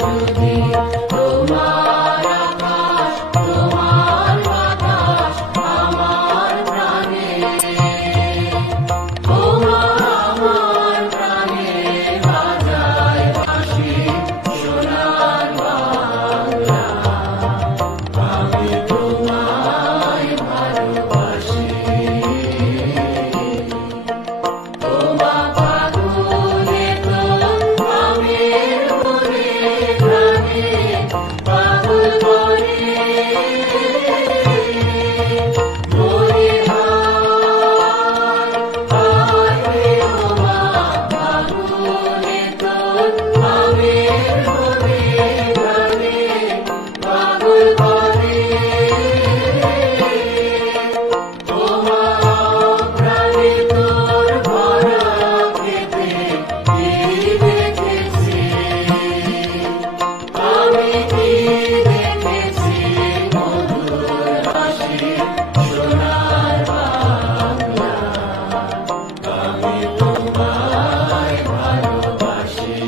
যদি তোমার আকাশ তোমার বাতাস আমার প্রাণে, আমার প্রাণে বাজায় বাঁশি সোনার বাংলা। আমি তোমায় ভালোবাসি। তোমা ফাগুনে তোর আমের মনে প্রাণে পাগল করে মনে হায় হায় তোমা ফাগুনে তোর আমের মনে প্রাণে পাগল করে তোমা প্রাণে তোর ভরা খেতে কি দেখেছি আমি, কি দেখেছি মধুর হাসি সোনার বাংলা। আমি তোমায় ভালোবাসি।